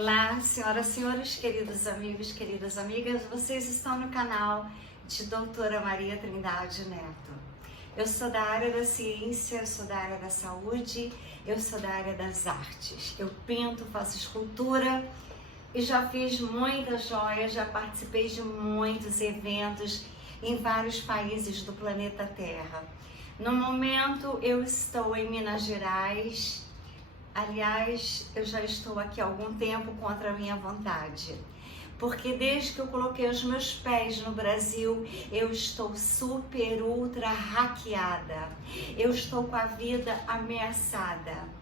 Olá, senhoras e senhores, queridos amigos, queridas amigas, vocês estão no canal de Doutora Maria Trindade Neto. Eu sou da área da ciência, eu sou da área da saúde, eu sou da área das artes. Eu pinto, faço escultura e já fiz muitas joias, já participei de muitos eventos em vários países do planeta Terra. No momento eu estou em Minas Gerais. Aliás, eu já estou aqui há algum tempo contra a minha vontade, porque desde que eu coloquei os meus pés no Brasil, eu estou super, ultra hackeada, eu estou com a vida ameaçada.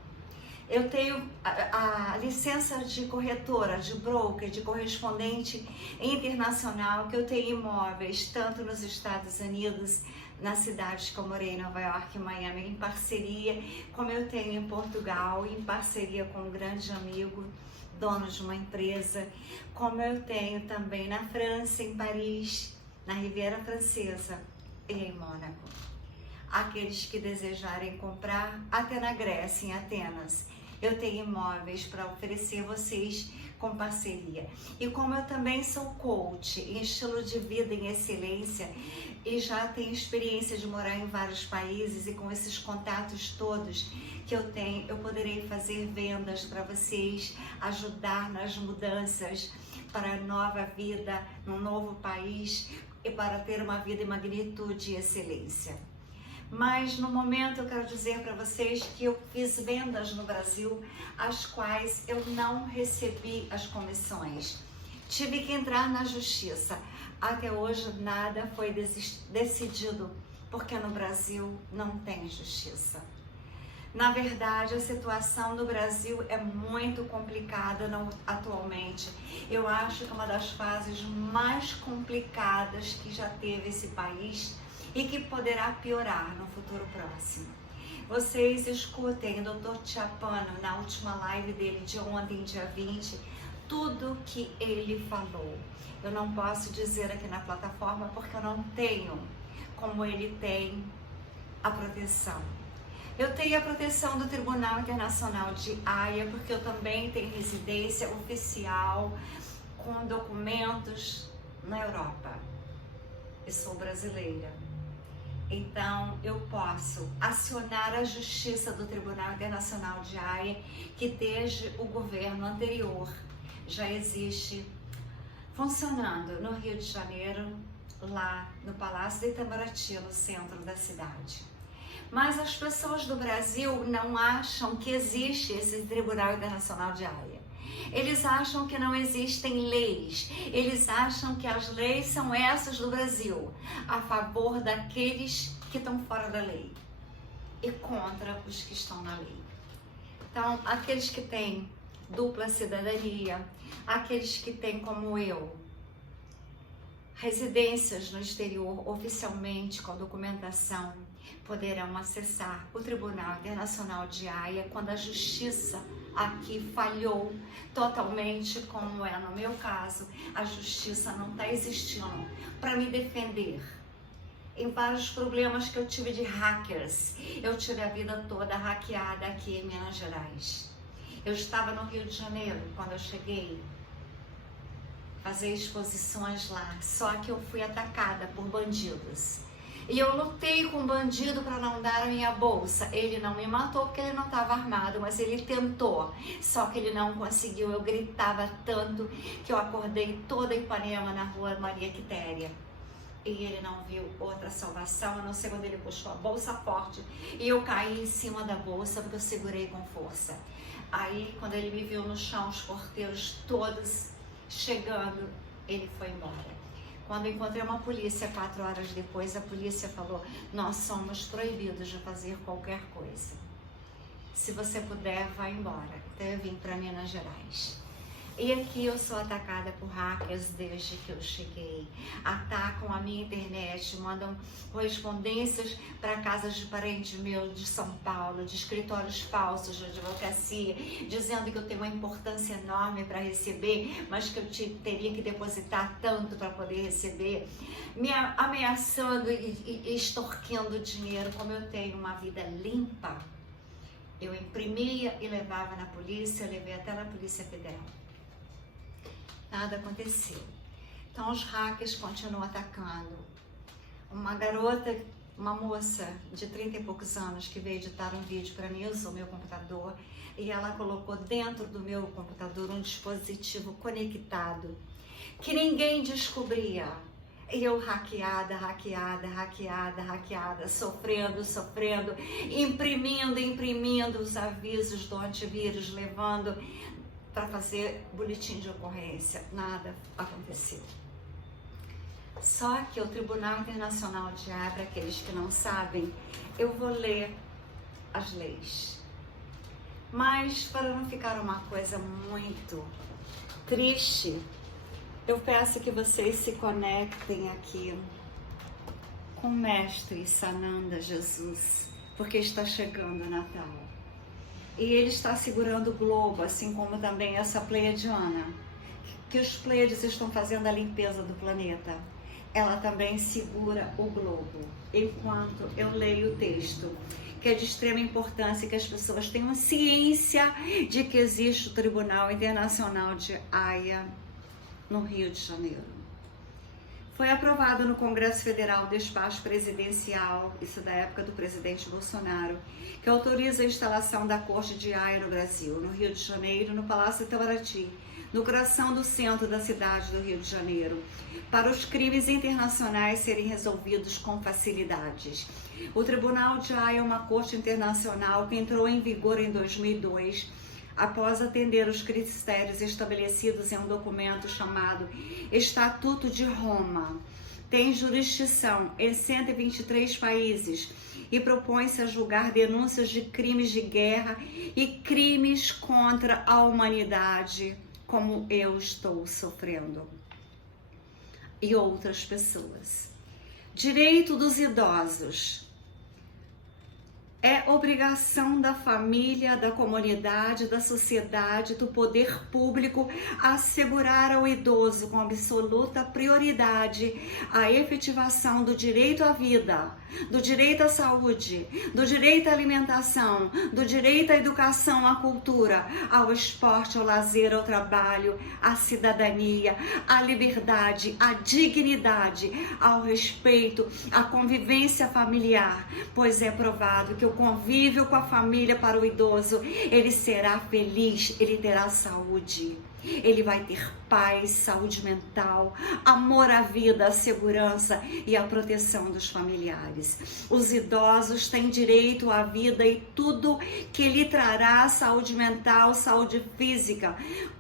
Eu tenho a licença de corretora, de broker, de correspondente internacional, que eu tenho imóveis tanto nos Estados Unidos, nas cidades que eu morei, Nova York e Miami, em parceria, como eu tenho em Portugal, em parceria com um grande amigo, dono de uma empresa, como eu tenho também na França, em Paris, na Riviera Francesa e em Mônaco. Aqueles que desejarem comprar, até na Grécia, em Atenas, eu tenho imóveis para oferecer vocês com parceria. E como eu também sou coach em estilo de vida em excelência e já tenho experiência de morar em vários países, e com esses contatos todos que eu tenho, eu poderei fazer vendas para vocês, ajudar nas mudanças para a nova vida, num novo país e para ter uma vida em magnitude e excelência. Mas no momento eu quero dizer para vocês que eu fiz vendas no Brasil, as quais eu não recebi as comissões. Tive que entrar na justiça. Até hoje nada foi decidido, porque no Brasil não tem justiça. Na verdade, a situação no Brasil é muito complicada atualmente. Eu acho que é uma das fases mais complicadas que já teve esse país e que poderá piorar no futuro próximo. Vocês escutem o Dr. Tchapano na última live dele de ontem, dia 20, tudo que ele falou. Eu não posso dizer aqui na plataforma porque eu não tenho como ele tem a proteção. Eu tenho a proteção do Tribunal Internacional de Haia, porque eu também tenho residência oficial com documentos na Europa. E sou brasileira. Então, eu posso acionar a justiça do Tribunal Internacional de Haia, que desde o governo anterior já existe funcionando no Rio de Janeiro, lá no Palácio de Itamaraty, no centro da cidade. Mas as pessoas do Brasil não acham que existe esse Tribunal Internacional de Haia. Eles acham que não existem leis, eles acham que as leis são essas do Brasil, a favor daqueles que estão fora da lei e contra os que estão na lei. Então, aqueles que têm dupla cidadania, aqueles que têm, como eu, residências no exterior oficialmente com documentação, poderão acessar o Tribunal Internacional de Haia quando a justiça aqui falhou totalmente, como é no meu caso. A justiça não está existindo para me defender em vários problemas que eu tive de hackers. Eu tive a vida toda hackeada aqui em Minas Gerais. Eu estava no Rio de Janeiro quando eu cheguei, fazer exposições lá, só que eu fui atacada por bandidos. E eu lutei com o bandido para não dar a minha bolsa. Ele não me matou porque ele não estava armado, mas ele tentou. Só que ele não conseguiu. Eu gritava tanto que eu acordei toda Ipanema na rua Maria Quitéria. E ele não viu outra salvação, a não ser quando ele puxou a bolsa forte. E eu caí em cima da bolsa porque eu segurei com força. Aí, quando ele me viu no chão, os porteiros todos chegando, ele foi embora. Quando encontrei uma polícia 4 horas depois, a polícia falou: nós somos proibidos de fazer qualquer coisa. Se você puder, vá embora. Então eu vim para Minas Gerais. E aqui eu sou atacada por hackers desde que eu cheguei. Atacam a minha internet, mandam correspondências para casas de parentes meus de São Paulo, de escritórios falsos de advocacia, dizendo que eu tenho uma importância enorme para receber, mas que eu teria que depositar tanto para poder receber, me ameaçando e extorquindo dinheiro. Como eu tenho uma vida limpa, eu imprimia e levava na polícia, eu levei até na Polícia Federal. Nada aconteceu. Então os hackers continuam atacando. Uma garota, uma moça de 30 e poucos anos que veio editar um vídeo para mim, usou meu computador e ela colocou dentro do meu computador um dispositivo conectado que ninguém descobria. E eu hackeada, sofrendo, imprimindo os avisos do antivírus, levando para fazer boletim de ocorrência. Nada aconteceu. Só que o Tribunal Internacional de Haia, para aqueles que não sabem, eu vou ler as leis. Mas para não ficar uma coisa muito triste, eu peço que vocês se conectem aqui com o Mestre Sananda Jesus, porque está chegando o Natal. E ele está segurando o globo, assim como também essa pleiadiana, que os pleiades estão fazendo a limpeza do planeta. Ela também segura o globo, enquanto eu leio o texto, que é de extrema importância que as pessoas tenham ciência de que existe o Tribunal Internacional de Haia no Rio de Janeiro. Foi aprovado no Congresso Federal o despacho presidencial, isso da época do presidente Bolsonaro, que autoriza a instalação da Corte de Haia no Brasil, no Rio de Janeiro, no Palácio Itamaraty, no coração do centro da cidade do Rio de Janeiro, para os crimes internacionais serem resolvidos com facilidades. O Tribunal de Haia é uma corte internacional que entrou em vigor em 2002, após atender os critérios estabelecidos em um documento chamado Estatuto de Roma. Tem jurisdição em 123 países e propõe-se a julgar denúncias de crimes de guerra e crimes contra a humanidade, como eu estou sofrendo, e outras pessoas. Direito dos idosos. É obrigação da família, da comunidade, da sociedade, do poder público assegurar ao idoso com absoluta prioridade a efetivação do direito à vida, do direito à saúde, do direito à alimentação, do direito à educação, à cultura, ao esporte, ao lazer, ao trabalho, à cidadania, à liberdade, à dignidade, ao respeito, à convivência familiar, pois é provado que o convívio com a família para o idoso, ele será feliz, ele terá saúde, ele vai ter paz, saúde mental, amor à vida, à segurança e à proteção dos familiares. Os idosos têm direito à vida e tudo que lhe trará saúde mental, saúde física,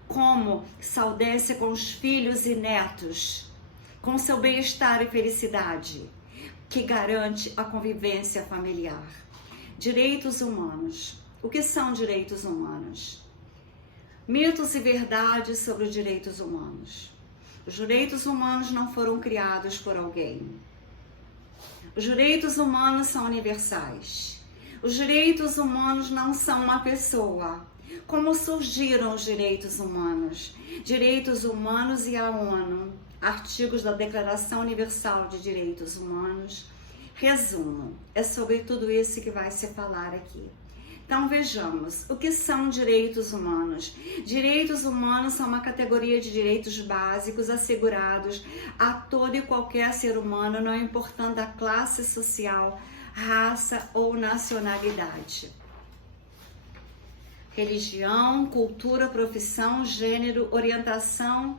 como saudência com os filhos e netos, com seu bem-estar e felicidade, que garante a convivência familiar. Direitos humanos. O que são direitos humanos? Mitos e verdades sobre os direitos humanos. Os direitos humanos não foram criados por alguém. Os direitos humanos são universais. Os direitos humanos não são uma pessoa. Como surgiram os direitos humanos? Direitos humanos e a ONU. Artigos da Declaração Universal de Direitos Humanos. Resumo, é sobre tudo isso que vai se falar aqui. Então vejamos, o que são direitos humanos? Direitos humanos são uma categoria de direitos básicos assegurados a todo e qualquer ser humano, não importando a classe social, raça ou nacionalidade. Religião, cultura, profissão, gênero, orientação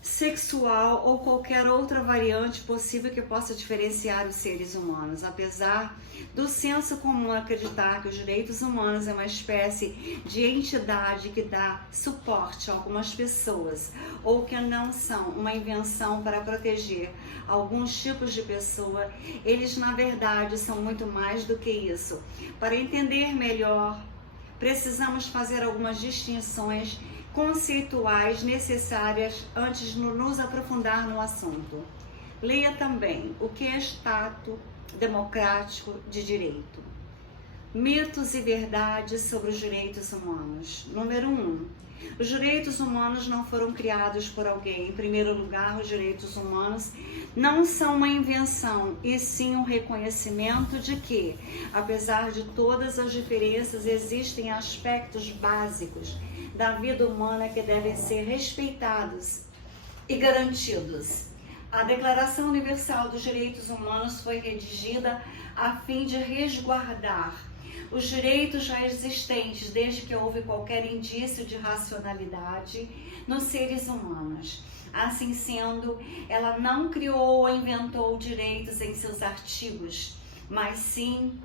sexual ou qualquer outra variante possível que possa diferenciar os seres humanos. Apesar do senso comum acreditar que os direitos humanos é uma espécie de entidade que dá suporte a algumas pessoas ou que não são uma invenção para proteger alguns tipos de pessoa, eles na verdade são muito mais do que isso. Para entender melhor, precisamos fazer algumas distinções conceituais necessárias antes de nos aprofundar no assunto. Leia também o que é Estado democrático de direito. Mitos e verdades sobre os direitos humanos. Número 1. Os direitos humanos não foram criados por alguém. Em primeiro lugar, os direitos humanos não são uma invenção, e sim um reconhecimento de que, apesar de todas as diferenças, existem aspectos básicos da vida humana que devem ser respeitados e garantidos. A Declaração Universal dos Direitos Humanos foi redigida a fim de resguardar os direitos já existentes desde que houve qualquer indício de racionalidade nos seres humanos. Assim sendo, ela não criou ou inventou direitos em seus artigos, mas sim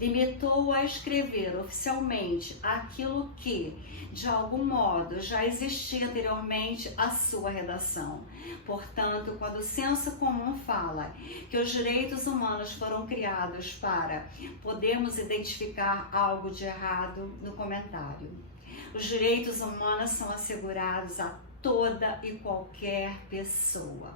limitou a escrever oficialmente aquilo que, de algum modo, já existia anteriormente à sua redação. Portanto, quando o senso comum fala que os direitos humanos foram criados para podermos identificar algo de errado no comentário, os direitos humanos são assegurados a toda e qualquer pessoa.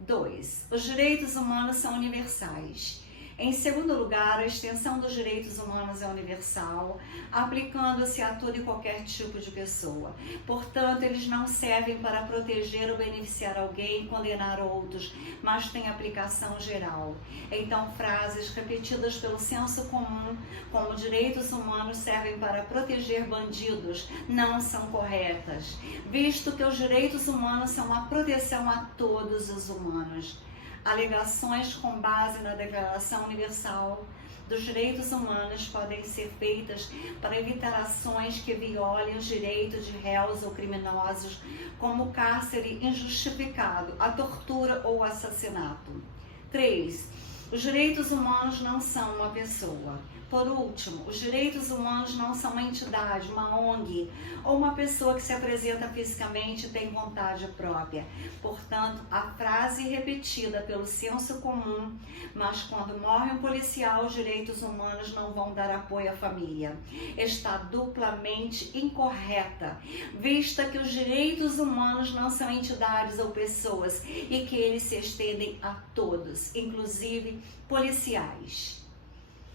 2. Os direitos humanos são universais. Em segundo lugar, a extensão dos direitos humanos é universal, aplicando-se a todo e qualquer tipo de pessoa. Portanto, eles não servem para proteger ou beneficiar alguém e condenar outros, mas têm aplicação geral. Então, frases repetidas pelo senso comum, como direitos humanos servem para proteger bandidos, não são corretas, visto que os direitos humanos são uma proteção a todos os humanos. Alegações com base na Declaração Universal dos Direitos Humanos podem ser feitas para evitar ações que violem os direitos de réus ou criminosos, como o cárcere injustificado, a tortura ou o assassinato. 3. Os direitos humanos não são uma pessoa. Por último, os direitos humanos não são uma entidade, uma ONG, ou uma pessoa que se apresenta fisicamente e tem vontade própria. Portanto, a frase repetida pelo senso comum, mas quando morre um policial, os direitos humanos não vão dar apoio à família, está duplamente incorreta, vista que os direitos humanos não são entidades ou pessoas e que eles se estendem a todos, inclusive policiais.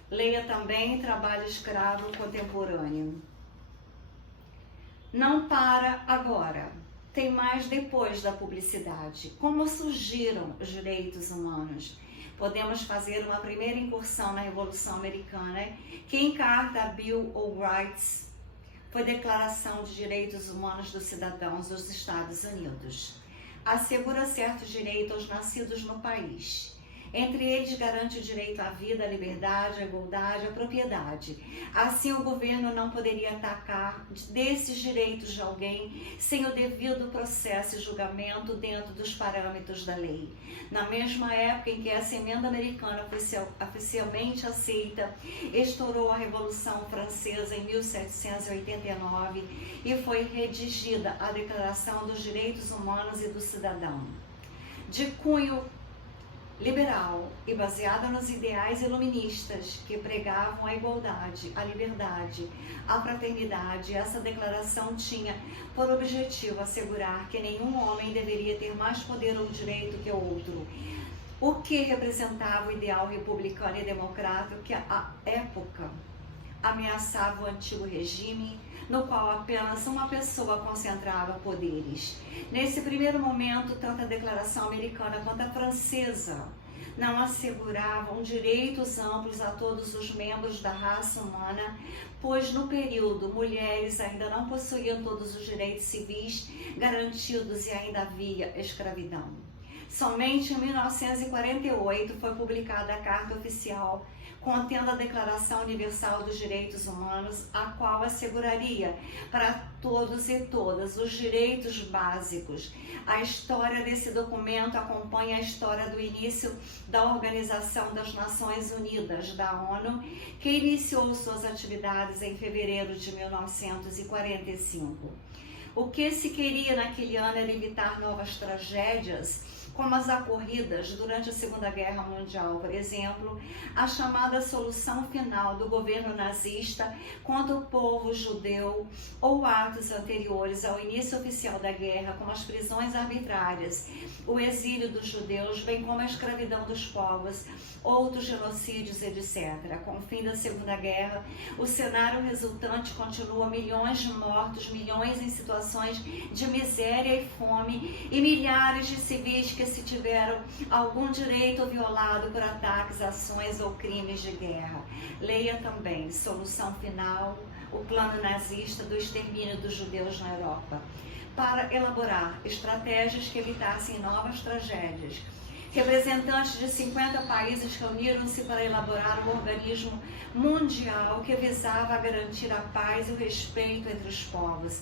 Leia também Trabalho Escravo Contemporâneo. Não para agora, tem mais depois da publicidade. Como surgiram os direitos humanos? Podemos fazer uma primeira incursão na Revolução Americana, que em carta a Bill of Rights foi Declaração de Direitos Humanos dos Cidadãos dos Estados Unidos. Assegura certos direitos aos nascidos no país. Entre eles, garante o direito à vida, à liberdade, à igualdade, à propriedade. Assim, o governo não poderia atacar desses direitos de alguém sem o devido processo e julgamento dentro dos parâmetros da lei. Na mesma época em que essa emenda americana foi oficialmente aceita, estourou a Revolução Francesa em 1789 e foi redigida a Declaração dos Direitos Humanos e do Cidadão. De cunho liberal e baseada nos ideais iluministas que pregavam a igualdade, a liberdade, a fraternidade, essa declaração tinha por objetivo assegurar que nenhum homem deveria ter mais poder ou direito que o outro, o que representava o ideal republicano e democrático que à época ameaçava o antigo regime, no qual apenas uma pessoa concentrava poderes. Nesse primeiro momento, tanto a Declaração Americana quanto a Francesa não asseguravam direitos amplos a todos os membros da raça humana, pois no período mulheres ainda não possuíam todos os direitos civis garantidos e ainda havia escravidão. Somente em 1948 foi publicada a Carta Oficial contendo a Declaração Universal dos Direitos Humanos, a qual asseguraria para todos e todas os direitos básicos. A história desse documento acompanha a história do início da Organização das Nações Unidas, da ONU, que iniciou suas atividades em fevereiro de 1945. O que se queria naquele ano era evitar novas tragédias, como as ocorridas durante a Segunda Guerra Mundial, por exemplo, a chamada solução final do governo nazista contra o povo judeu ou atos anteriores ao início oficial da guerra, como as prisões arbitrárias, o exílio dos judeus, bem como a escravidão dos povos, outros genocídios, etc. Com o fim da Segunda Guerra, o cenário resultante continua milhões de mortos, milhões em situações de miséria e fome e milhares de civis que se tiveram algum direito violado por ataques, ações ou crimes de guerra. Leia também Solução Final, o plano nazista do extermínio dos judeus na Europa, para elaborar estratégias que evitassem novas tragédias. Representantes de 50 países reuniram-se para elaborar um organismo mundial que visava garantir a paz e o respeito entre os povos.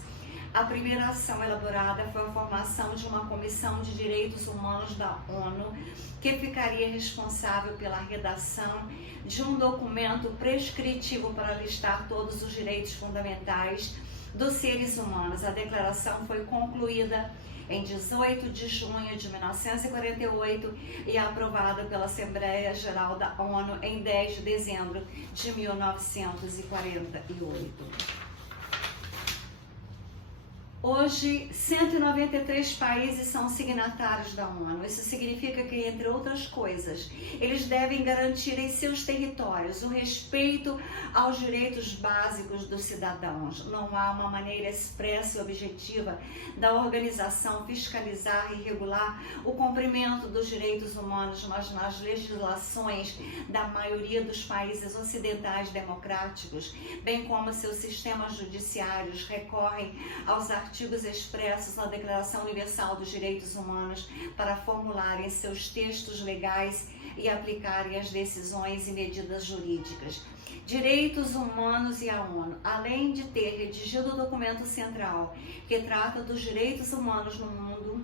A primeira ação elaborada foi a formação de uma comissão de direitos humanos da ONU, que ficaria responsável pela redação de um documento prescritivo para listar todos os direitos fundamentais dos seres humanos. A declaração foi concluída em 18 de junho de 1948 e aprovada pela Assembleia Geral da ONU em 10 de dezembro de 1948. Hoje, 193 países são signatários da ONU. Isso significa que, entre outras coisas, eles devem garantir em seus territórios o respeito aos direitos básicos dos cidadãos. Não há uma maneira expressa e objetiva da organização fiscalizar e regular o cumprimento dos direitos humanos, mas nas legislações da maioria dos países ocidentais democráticos, bem como seus sistemas judiciários, recorrem aos artigos expressos na Declaração Universal dos Direitos Humanos para formularem seus textos legais e aplicarem as decisões e medidas jurídicas. Direitos Humanos e a ONU, além de ter redigido o documento central que trata dos direitos humanos no mundo,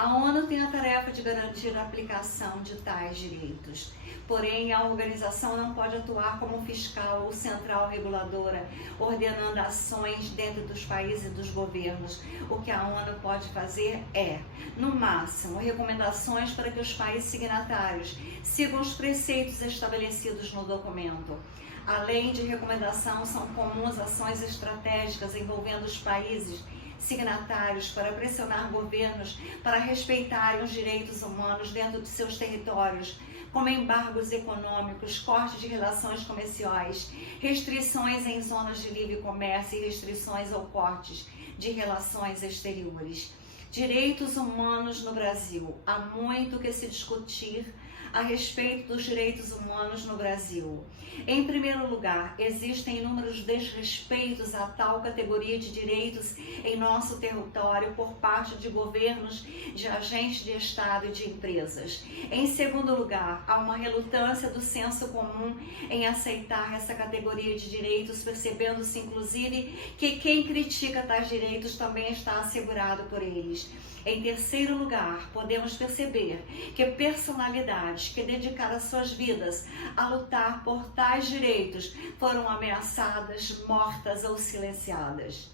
a ONU tem a tarefa de garantir a aplicação de tais direitos. Porém, a organização não pode atuar como fiscal ou central reguladora, ordenando ações dentro dos países e dos governos. O que a ONU pode fazer é, no máximo, recomendações para que os países signatários sigam os preceitos estabelecidos no documento. Além de recomendação, são comuns ações estratégicas envolvendo os países signatários para pressionar governos para respeitarem os direitos humanos dentro de seus territórios, como embargos econômicos, cortes de relações comerciais, restrições em zonas de livre comércio e restrições ou cortes de relações exteriores. Direitos humanos no Brasil. Há muito que se discutir a respeito dos direitos humanos no Brasil. Em primeiro lugar, existem inúmeros desrespeitos a tal categoria de direitos em nosso território por parte de governos, de agentes de Estado e de empresas. Em segundo lugar, há uma relutância do senso comum em aceitar essa categoria de direitos, percebendo-se inclusive que quem critica tais direitos também está assegurado por eles. Em terceiro lugar, podemos perceber que personalidades que dedicaram suas vidas a lutar por tais direitos foram ameaçadas, mortas ou silenciadas.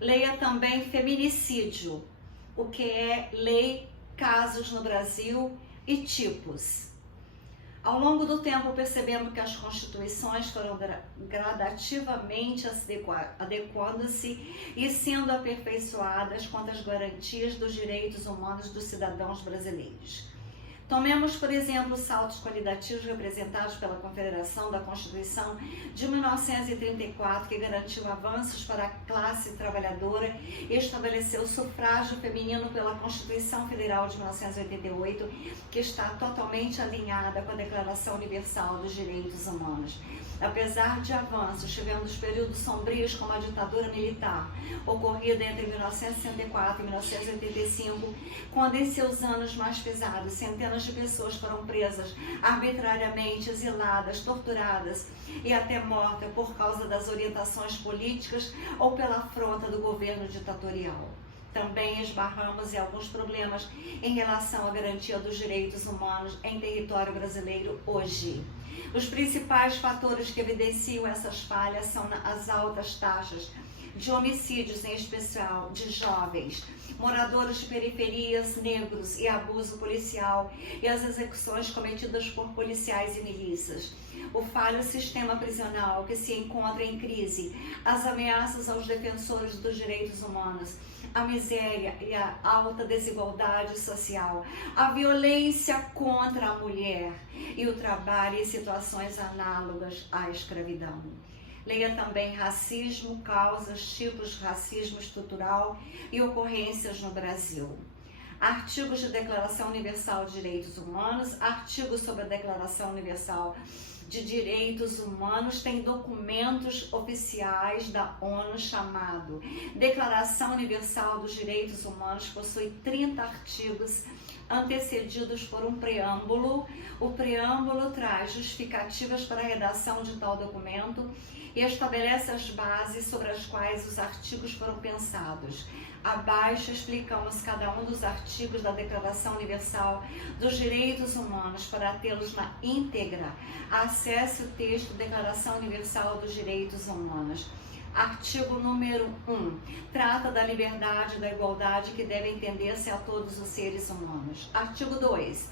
Leia também feminicídio, o que é lei, casos no Brasil e tipos. Ao longo do tempo, percebemos que as constituições foram gradativamente adequando-se e sendo aperfeiçoadas quanto às garantias dos direitos humanos dos cidadãos brasileiros. Tomemos, por exemplo, os saltos qualitativos representados pela Confederação da Constituição de 1934, que garantiu avanços para a classe trabalhadora e estabeleceu o sufrágio feminino pela Constituição Federal de 1988, que está totalmente alinhada com a Declaração Universal dos Direitos Humanos. Apesar de avanços, tivemos períodos sombrios como a ditadura militar, ocorrida entre 1964 e 1985, quando em seus anos mais pesados, centenas de pessoas foram presas, arbitrariamente exiladas, torturadas e até mortas por causa das orientações políticas ou pela afronta do governo ditatorial. Também esbarramos em alguns problemas em relação à garantia dos direitos humanos em território brasileiro hoje. Os principais fatores que evidenciam essas falhas são as altas taxas de homicídios, em especial de jovens, moradores de periferias, negros e abuso policial e as execuções cometidas por policiais e milícias. O falho sistema prisional que se encontra em crise, as ameaças aos defensores dos direitos humanos, a miséria e a alta desigualdade social, a violência contra a mulher e o trabalho em situações análogas à escravidão. Leia também racismo, causas, tipos de racismo estrutural e ocorrências no Brasil. Artigos de Declaração Universal de Direitos Humanos, artigos sobre a Declaração Universal de Direitos Humanos tem documentos oficiais da ONU chamado Declaração Universal dos Direitos Humanos, possui 30 artigos antecedidos por um preâmbulo. O preâmbulo traz justificativas para a redação de tal documento e estabelece as bases sobre as quais os artigos foram pensados. Abaixo explicamos cada um dos artigos da Declaração Universal dos Direitos Humanos para tê-los na íntegra. Acesse o texto Declaração Universal dos Direitos Humanos. Artigo número 1. Trata da liberdade e da igualdade que deve entender-se a todos os seres humanos. Artigo 2.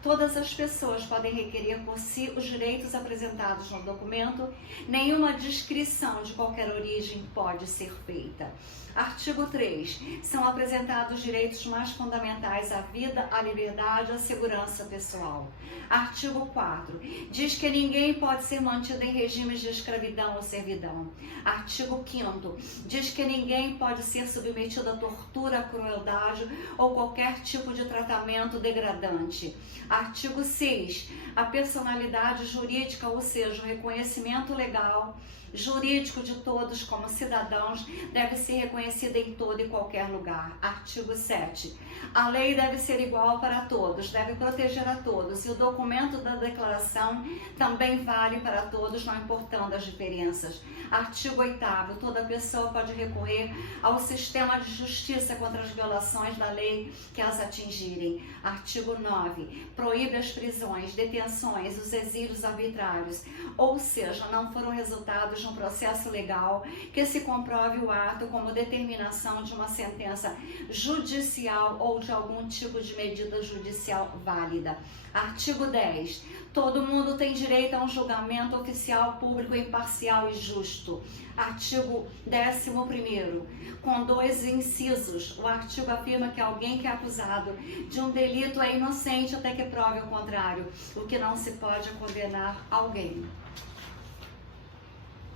Todas as pessoas podem requerer por si os direitos apresentados no documento. Nenhuma descrição de qualquer origem pode ser feita. Artigo 3. São apresentados direitos mais fundamentais à vida, à liberdade e à segurança pessoal. Artigo 4. Diz que ninguém pode ser mantido em regimes de escravidão ou servidão. Artigo 5º. Diz que ninguém pode ser submetido a tortura, crueldade ou qualquer tipo de tratamento degradante. Artigo 6. A personalidade jurídica, ou seja, o reconhecimento legal jurídico de todos como cidadãos, deve ser reconhecida em todo e qualquer lugar. Artigo 7. A lei deve ser igual para todos, deve proteger a todos, e o documento da declaração também vale para todos, não importando as diferenças. Artigo 8º. Toda pessoa pode recorrer ao sistema de justiça contra as violações da lei que as atingirem. Artigo 9. Proíbe as prisões, detenções, os exílios arbitrários, ou seja, não foram resultados de um processo legal que se comprove o ato como determinação de uma sentença judicial ou de algum tipo de medida judicial válida. Artigo 10. Todo mundo tem direito a um julgamento oficial, público, imparcial e justo. Artigo 11º. Com 2 incisos, o artigo afirma que alguém que é acusado de um delito é inocente até que prove o contrário, o que não se pode condenar alguém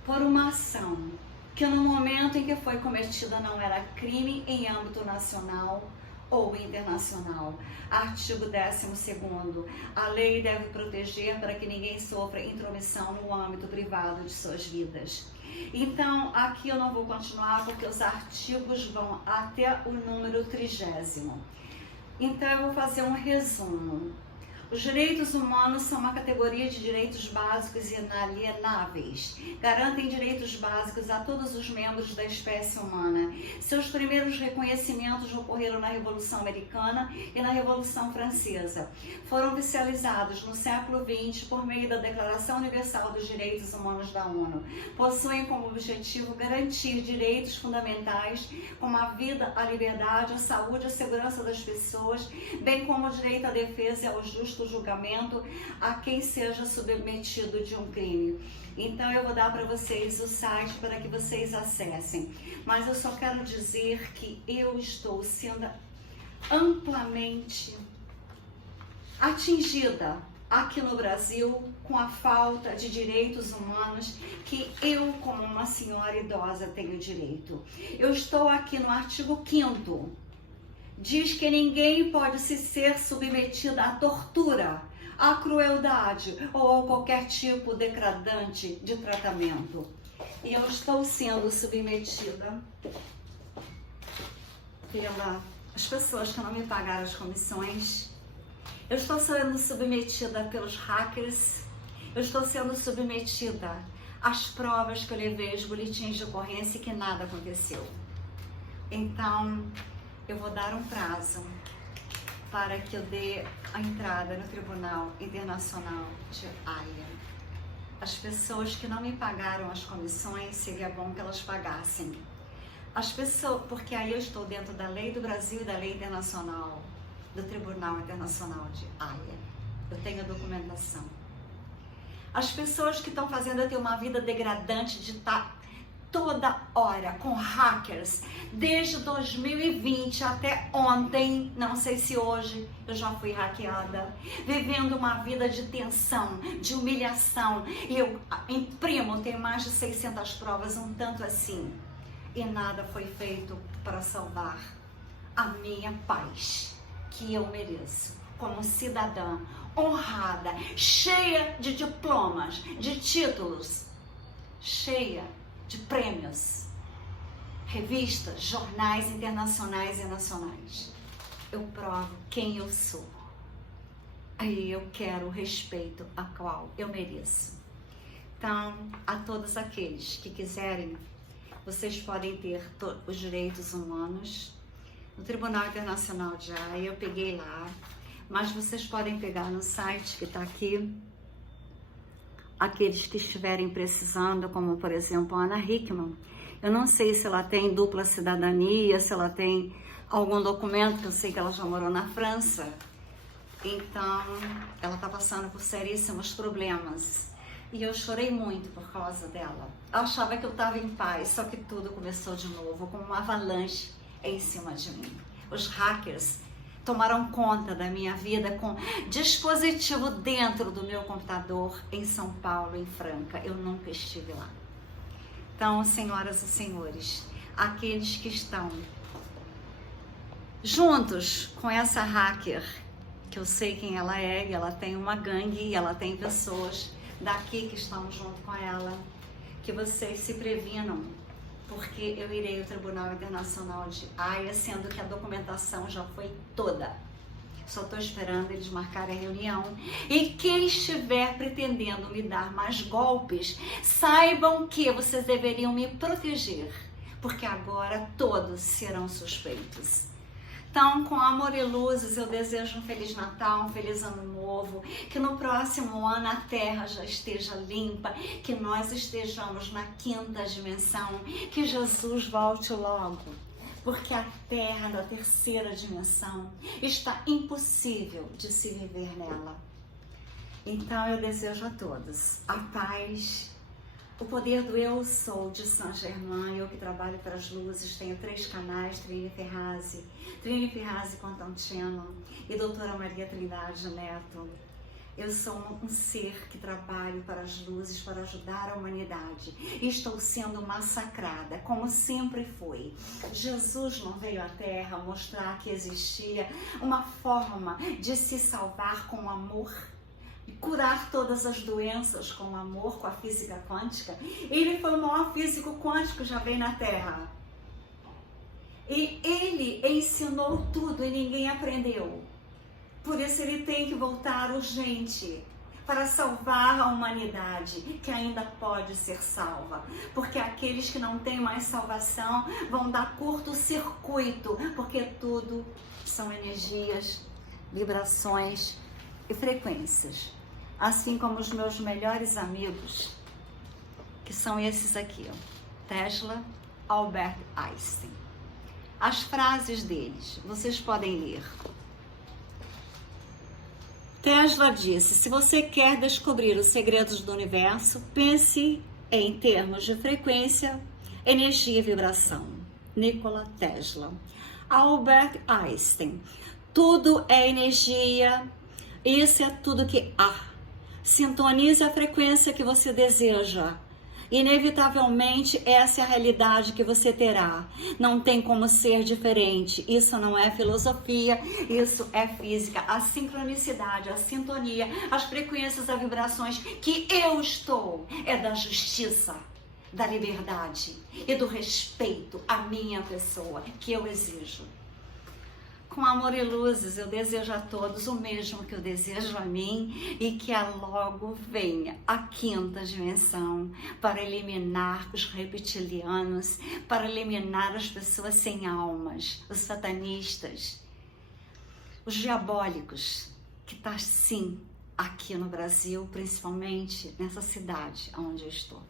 por uma ação que no momento em que foi cometida não era crime em âmbito nacional ou internacional. Artigo 12º. A lei deve proteger para que ninguém sofra intromissão no âmbito privado de suas vidas. Então, aqui eu não vou continuar porque os artigos vão até o número 30º. Então, eu vou fazer um resumo. Os direitos humanos são uma categoria de direitos básicos e inalienáveis. Garantem direitos básicos a todos os membros da espécie humana. Seus primeiros reconhecimentos ocorreram na Revolução Americana e na Revolução Francesa. Foram oficializados no século XX por meio da Declaração Universal dos Direitos Humanos da ONU. Possuem como objetivo garantir direitos fundamentais como a vida, a liberdade, a saúde e a segurança das pessoas, bem como o direito à defesa e ao justo julgamento a quem seja submetido de um crime. Então eu vou dar para vocês o site para que vocês acessem, mas eu só quero dizer que eu estou sendo amplamente atingida aqui no Brasil com a falta de direitos humanos que eu, como uma senhora idosa, tenho direito. Eu estou aqui no artigo 5º. Diz que ninguém pode se ser submetido à tortura, à crueldade ou a qualquer tipo degradante de tratamento. E eu estou sendo submetida pelas pessoas que não me pagaram as comissões. Eu estou sendo submetida pelos hackers. Eu estou sendo submetida às provas que eu levei, os boletins de ocorrência, e que nada aconteceu. Então, eu vou dar um prazo para que eu dê a entrada no Tribunal Internacional de Haia. As pessoas que não me pagaram as comissões, seria bom que elas pagassem. As pessoas, porque aí eu estou dentro da lei do Brasil e da lei internacional, do Tribunal Internacional de Haia. Eu tenho a documentação. As pessoas que estão fazendo eu ter uma vida degradante de estar toda hora com hackers, desde 2020 até ontem, não sei se hoje eu já fui hackeada, vivendo uma vida de tensão, de humilhação. Eu imprimo, tenho mais de 600 provas, um tanto assim, e nada foi feito para salvar a minha paz, que eu mereço como cidadã honrada, cheia de diplomas, de títulos, cheia de prêmios, revistas, jornais internacionais e nacionais. Eu provo quem eu sou. Aí eu quero o respeito a qual eu mereço. Então, a todos aqueles que quiserem, vocês podem ter os direitos humanos. No Tribunal Internacional de Haia, eu peguei lá, mas vocês podem pegar no site que está aqui. Aqueles que estiverem precisando, como por exemplo a Ana Hickman. Eu não sei se ela tem dupla cidadania, se ela tem algum documento, eu sei que ela já morou na França. Então, ela está passando por seríssimos problemas. E eu chorei muito por causa dela. Eu achava que eu estava em paz, só que tudo começou de novo, como uma avalanche em cima de mim. Os hackers tomaram conta da minha vida com dispositivo dentro do meu computador em São Paulo, em Franca. Eu nunca estive lá. Então, senhoras e senhores, aqueles que estão juntos com essa hacker, que eu sei quem ela é, e ela tem uma gangue, e ela tem pessoas daqui que estão junto com ela, que vocês se previnam, porque eu irei ao Tribunal Internacional de Haia, sendo que a documentação já foi toda. Só estou esperando eles marcarem a reunião. E quem estiver pretendendo me dar mais golpes, saibam que vocês deveriam me proteger, porque agora todos serão suspeitos. Então, com amor e luzes, eu desejo um Feliz Natal, um Feliz Ano Novo, que no próximo ano a Terra já esteja limpa, que nós estejamos na 5ª dimensão, que Jesus volte logo, porque a Terra, na 3ª dimensão, está impossível de se viver nela. Então, eu desejo a todos a paz, o poder do Eu Sou de Saint Germain. Eu que trabalho para as luzes, tenho 3 canais, Trine Ferrazzi Constantino e Doutora Maria Trindade Neto. Eu sou um ser que trabalho para as luzes, para ajudar a humanidade. E estou sendo massacrada, como sempre foi. Jesus não veio à Terra mostrar que existia uma forma de se salvar com amor, curar todas as doenças com amor, com a física quântica. Ele foi o maior físico quântico já veio na Terra. E ele ensinou tudo e ninguém aprendeu. Por isso ele tem que voltar urgente para salvar a humanidade, que ainda pode ser salva. Porque aqueles que não têm mais salvação vão dar curto-circuito, porque tudo são energias, vibrações e frequências. Assim como os meus melhores amigos, que são esses aqui, ó, Tesla, Albert Einstein. As frases deles, vocês podem ler. Tesla disse: se você quer descobrir os segredos do universo, pense em termos de frequência, energia e vibração. Nikola Tesla. Albert Einstein: tudo é energia, isso é tudo que há. Sintonize a frequência que você deseja. Inevitavelmente, essa é a realidade que você terá. Não tem como ser diferente. Isso não é filosofia, isso é física. A sincronicidade, a sintonia, as frequências, as vibrações que eu estou é da justiça, da liberdade e do respeito à minha pessoa, que eu exijo. Com amor e luzes, eu desejo a todos o mesmo que eu desejo a mim, e que logo venha a 5ª dimensão para eliminar os reptilianos, para eliminar as pessoas sem almas, os satanistas, os diabólicos, que está sim aqui no Brasil, principalmente nessa cidade onde eu estou.